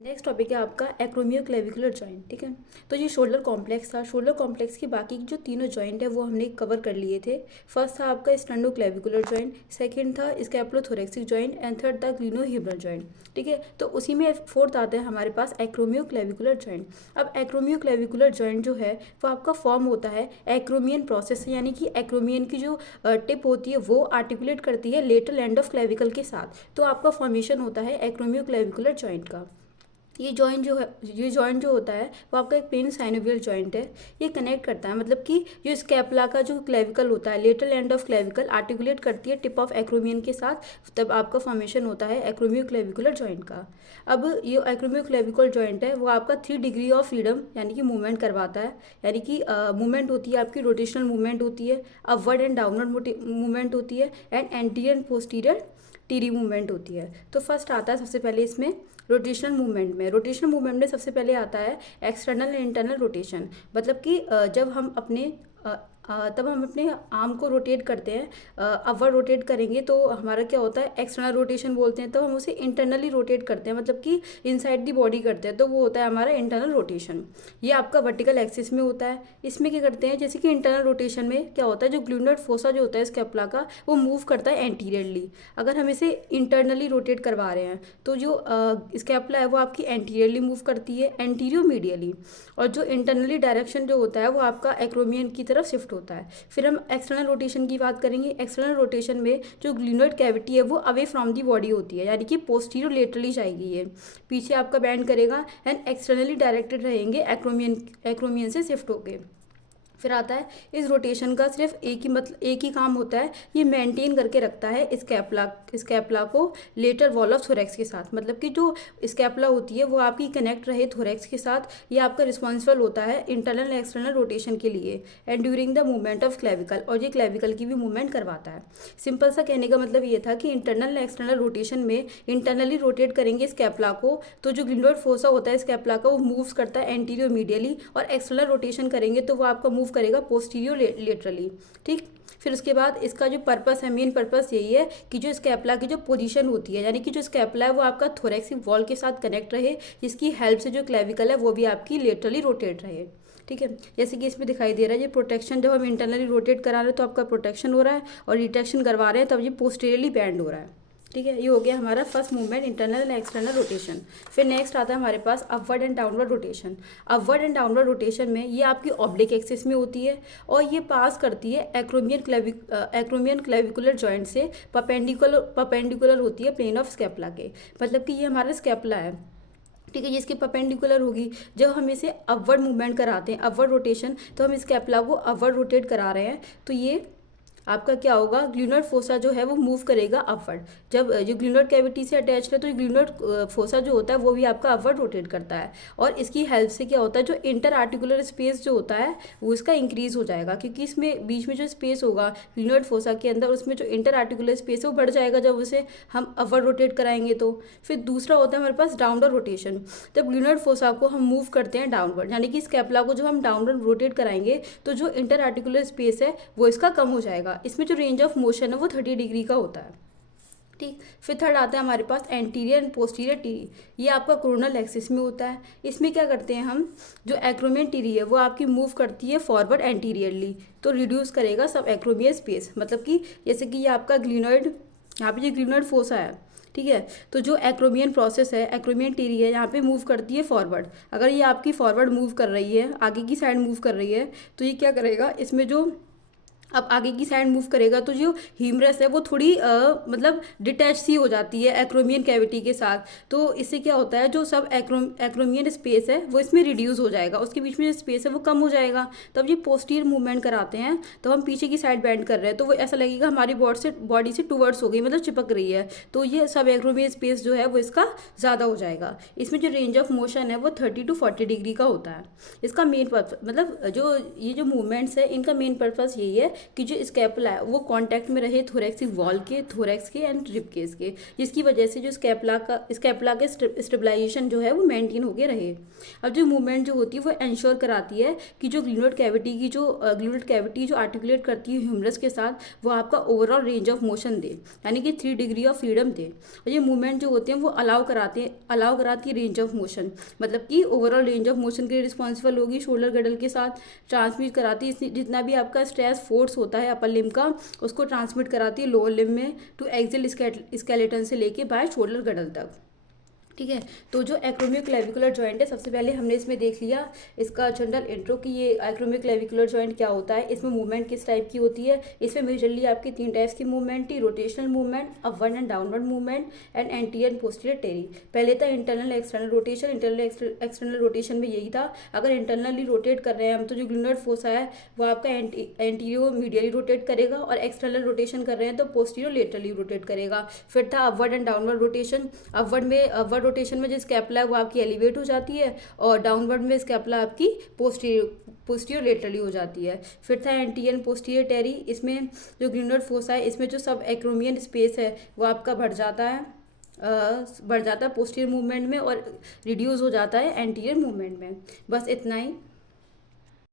Next topic है आपका acromioclavicular joint. ठीक है, तो ये शोल्डर कॉम्प्लेक्स था। शोल्डर कॉम्प्लेक्स की बाकी जो तीनों जॉइंट है वो हमने कवर कर लिए थे। फर्स्ट था आपका स्टेनोक्लेविकुलर जॉइंट, सेकंड था स्कैपुलोथोरैक्सिक जॉइंट एंड थर्ड था ग्लिनोह्यूमरल जॉइंट। ठीक है, तो उसी में फोर्थ आता है हमारे पास एक्रोमियोक्लेविकुलर जॉइंट। अब एक्रोमियोक्लेविकुलर जॉइंट जो है वो आपका फॉर्म होता है एक्रोमियन प्रोसेस से, यानी कि एक्रोमियन की जो टिप होती है वो आर्टिकुलेट करती है लेटरल एंड ऑफ क्लेविकल के साथ, तो आपका फॉर्मेशन होता है एक्रोमियोक्लेविकुलर जॉइंट का। ये जॉइंट जो होता है वो आपका एक प्लेन साइनोवियल जॉइंट है। ये कनेक्ट करता है, मतलब कि जो स्कैपुला का जो क्लेविकल होता है, lateral end of clavicle articulate करती है टिप ऑफ एक्रोमियन के साथ, तब आपका फॉर्मेशन होता है एक्रोमियोक्लेविकुलर जॉइंट का। अब ये एक्रोमियोक्लेविकुलर जॉइंट है वो आपका 3 डिग्री ऑफ फ्रीडम यानी कि मूवमेंट करवाता है। यानी कि मूवमेंट होती है आपकी, रोटेशनल मूवमेंट होती है, अपवर्ड एंड डाउनवर्ड मूवमेंट होती है, and anterior and posterior teary movement होती है। तो फर्स्ट आता है सबसे पहले इसमें रोटेशनल मूवमेंट में सबसे पहले आता है एक्सटर्नल एंड इंटरनल रोटेशन। मतलब कि तब हम अपने आर्म को रोटेट करते हैं, अपवर्ड रोटेट करेंगे तो हमारा क्या होता है एक्सटर्नल रोटेशन बोलते हैं। तो हम उसे इंटरनली रोटेट करते हैं, मतलब कि इनसाइड दी बॉडी करते हैं, तो वो होता है हमारा इंटरनल रोटेशन। ये आपका वर्टिकल एक्सिस में होता है। इसमें क्या करते हैं, जैसे कि इंटरनल रोटेशन में क्या होता है, जो ग्लूनर फोसा जो होता है स्कैपुला का वो मूव करता है एंटीरियरली। अगर हम इसे इंटरनली रोटेट करवा रहे हैं तो जो स्कैपुला है वो आपकी एंटीरियरली मूव करती है, एंटीरियो मीडियली। और जो इंटरनली डायरेक्शन जो होता है वो आपका एक्रोमियन की तरफ शिफ्ट होता है। फिर हम एक्सटर्नल रोटेशन की बात करेंगे। एक्सटर्नल रोटेशन में जो ग्लिनोइड कैविटी है वो अवे फ्रॉम दी बॉडी होती है, यानी कि पोस्टीरियर लेटरली जाएगी, ये पीछे आपका बैंड करेगा एंड एक्सटर्नली डायरेक्टेड रहेंगे एक्रोमियन से शिफ्ट होके। फिर आता है इस रोटेशन का सिर्फ एक ही काम होता है, ये मेंटेन करके रखता है स्कैपुला को लेटर वॉल ऑफ थोरैक्स के साथ। मतलब कि जो स्कैपुला होती है वो आपकी कनेक्ट रहे थोरैक्स के साथ, ये आपका रिस्पॉन्सिबल होता है इंटरनल एक्सटर्नल रोटेशन के लिए and during the movement of clavicle, और ये क्लेविकल की भी मूवमेंट करवाता है। सिंपल सा कहने का मतलब ये था कि इंटरनल एक्सटर्नल रोटेशन में इंटरनली रोटेट करेंगे स्कैपुला को, तो जो ग्लिनोइड फोसा होता है स्कैपुला का वो मूव्स करता है एंटीरियो मीडियली, और एक्सटर्नल रोटेशन करेंगे तो वो आपका मूव करेगा पोस्टीरियो लेटरली। ठीक, फिर उसके बाद इसका जो पर्पस है, मेन पर्पस यही है कि जो स्कैपुला की जो पोजीशन होती है, यानी कि जो स्कैपुला है वो आपका थोरैक्सिक वॉल के साथ कनेक्ट रहे, जिसकी हेल्प से जो क्लेविकल है वो भी आपकी लेटरली रोटेट रहे। ठीक है, जैसे कि इसमें दिखाई दे रहा है ये प्रोटेक्शन, जब हम इंटरनली रोटेट करा रहे हैं तो आपका प्रोटेक्शन हो रहा है, और रिटेक्शन करवा रहे हैं तब ये पोस्टीरियरली बैंड हो रहा है। ठीक है, ये हो गया हमारा first movement, internal and external rotation. फिर नेक्स्ट आता है हमारे पास upward and downward rotation. Upward and downward rotation में ये आपकी ऑब्लिक एक्सिस में होती है, और ये पास करती है एक्रोमियन क्लेविकुलर जॉइंट से परपेंडिकुलर होती है प्लेन ऑफ स्कैपुला के। मतलब कि ये हमारा स्कैपुला है, ठीक है, जिसके परपेंडिकुलर होगी। जब हम इसे अपवर्ड मूवमेंट कराते हैं, अपवर्ड रोटेशन, तो हम स्कैपुला को अपवर्ड रोटेट करा रहे हैं, तो ये आपका क्या होगा, ग्लूनर फोसा जो है वो मूव करेगा अपवर्ड। जब जो ग्लूनर कैविटी से अटैच है तो ग्लूनर फोसा जो होता है वो भी आपका अपवर्ड रोटेट करता है, और इसकी हेल्प से क्या होता है, जो इंटर आर्टिकुलर स्पेस जो होता है वो इसका इंक्रीज हो जाएगा, क्योंकि इसमें बीच में जो स्पेस होगा ग्लूनर फोसा के अंदर, उसमें जो इंटर आर्टिकुलर स्पेस है वो बढ़ जाएगा जब उसे हम अपवर्ड रोटेट कराएंगे तो। फिर दूसरा होता है हमारे पास डाउनवर्ड रोटेशन। जब ग्लूनर फोसा को हम मूव करते हैं डाउनवर्ड, यानी कि स्कैपुला को जब हम डाउनवर्ड रोटेट कराएंगे तो जो इंटर आर्टिकुलर स्पेस है वो इसका कम हो जाएगा। इसमें जो रेंज ऑफ मोशन है वो 30 डिग्री का होता है। ठीक, फिर थर्ड आता है हमारे पास एंटीरियर एंड पोस्टीरियर टीरी। ये आपका कोरोनल एक्सिस में होता है। इसमें क्या करते हैं हम, जो एक्रोमियन टीरी है वो आपकी मूव करती है फॉरवर्ड एंटीरियरली, तो रिड्यूस करेगा सब एक्रोमियर स्पेस। मतलब कि जैसे कि ये आपका ग्लिनोइड, यहाँ पे ये ग्लिनोइड फोसा है, ठीक है, तो जो एक्रोमियन प्रोसेस है, एक्रोमियन टीरी है, यहाँ पे मूव करती है फॉरवर्ड। अगर ये आपकी फॉरवर्ड मूव कर रही है, आगे की साइड मूव कर रही है, तो ये क्या करेगा, इसमें जो अब आगे की साइड मूव करेगा तो जो हीमरस है वो थोड़ी मतलब डिटैच सी हो जाती है एक्रोमियन कैविटी के साथ। तो इससे क्या होता है, जो सब एक्रोमियन स्पेस है वो इसमें रिड्यूस हो जाएगा, उसके बीच में जो स्पेस है वो कम हो जाएगा। तब ये पोस्टीरियर मूवमेंट कराते हैं तो हम पीछे की साइड बेंड कर रहे हैं, तो वो ऐसा लगेगा हमारी बॉडी से टूवर्ड्स हो गई, मतलब चिपक रही है, तो ये सब एक्रोमियन स्पेस जो है वो इसका ज़्यादा हो जाएगा। इसमें जो रेंज ऑफ मोशन है वो 30 to 40 डिग्री का होता है। इसका मेन पर्पस, मतलब जो ये जो मूवमेंट्स है इनका मेन पर्पस यही है कि जो स्कैपुला है वो कांटेक्ट में रहे थोरैक्सिक वॉल के, थोरैक्स के एंड रिब केस के, जिसकी वजह से जो स्कैपुला के स्टेबलाइजेशन जो है वो मेंटेन होके रहे। अब जो मूवमेंट जो होती है वो इंश्योर कराती है कि जो ग्लूनोड कैविटी जो आर्टिकुलेट करती है ह्यूमरस के साथ, वो आपका ओवरऑल रेंज ऑफ मोशन दे, यानी कि 3 डिग्री ऑफ फ्रीडम दे। और ये मूवमेंट जो होते हैं वो अलाउ कराती है रेंज ऑफ मोशन, मतलब कि ओवरऑल रेंज ऑफ मोशन के लिए रिस्पॉन्सिबल होगी शोल्डर गडल के साथ, ट्रांसमिट कराती है जितना भी आपका स्ट्रेस फोर्स होता है अपर लिम का, उसको ट्रांसमिट कराती है लोअर लिम में टू एक्सियल स्केलेटन से लेके बाय शोल्डर गडल तक। ठीक है, तो जो एक्रोमियोक्लेविकुलर जॉइंट है, सबसे पहले हमने इसमें देख लिया इसका जनरल इंट्रो कि ये एक्रोमियोक्लेविकुलर जॉइंट क्या होता है, इसमें मूवमेंट किस टाइप की होती है। इसमें मेजरली आपकी 3 टाइप्स की मूवमेंट थी, rotational movement, upward and downward movement and anterior and posterior टेरी। पहले था internal external rotation. External rotation में यही था, अगर इंटरनली रोटेट कर रहे हैं हम तो जो ग्लूनोड फोसा है वो आपका एंटीरियो मीडियली रोटेट करेगा, और एक्सटर्नल रोटेशन कर रहे हैं तो पोस्टीरियर लेटरली रोटेट करेगा। फिर था upward and downward rotation. Upward rotation में जो स्कैपुला है वो आपकी एलिवेट हो जाती है, और डाउनवर्ड में स्कैपुला आपकी पोस्टीरियर लेटरली हो जाती है। फिर था एंटीरियर पोस्टीरियर टेरी। इसमें जो ग्लूनोड फोसा है इसमें जो सब एक्रोमियन स्पेस है वो आपका बढ़ जाता है पोस्टीरियर मूवमेंट में, और रिड्यूस हो जाता है एंटीरियर मूवमेंट में। बस इतना ही।